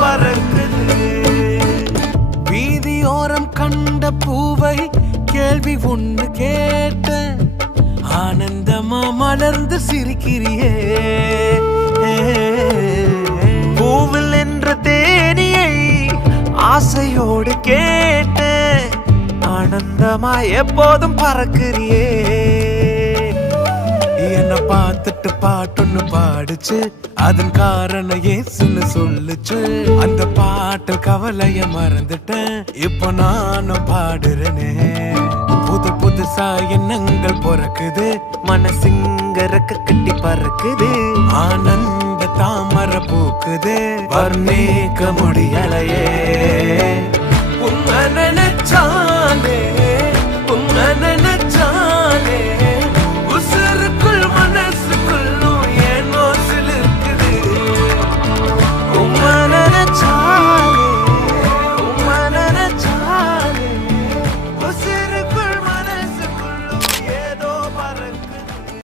பறக்குது. வீதியோரம் கண்ட பூவை கேள்வி ஒண்ணு கேட்ட, ஆனந்தமா மலர்ந்து சிரிக்கிறியே. பூவில் என்ற தேனியை ஆசையோடு கேட்ட, ஆனந்தமா எப்போதும் பறக்கிறியே. என்ன பார்த்துட்டு பாட்டொன்னு பாடுச்சு, அதன் காரணம் ஏசுன்னு சொல்லுச்சு. அந்த பாட்டு கவலைய மறந்துட்டேன், இப்போ நானும் பாடுறேனே. புது புதுசா எண்ணங்கள் பிறக்குது, மனசிங்க ரெக்க கட்டி பறக்குது. ஆனந்த தாமரை பூக்குது, வர்ணிக்க முடியலையே. உன்னை நினைச்சாலே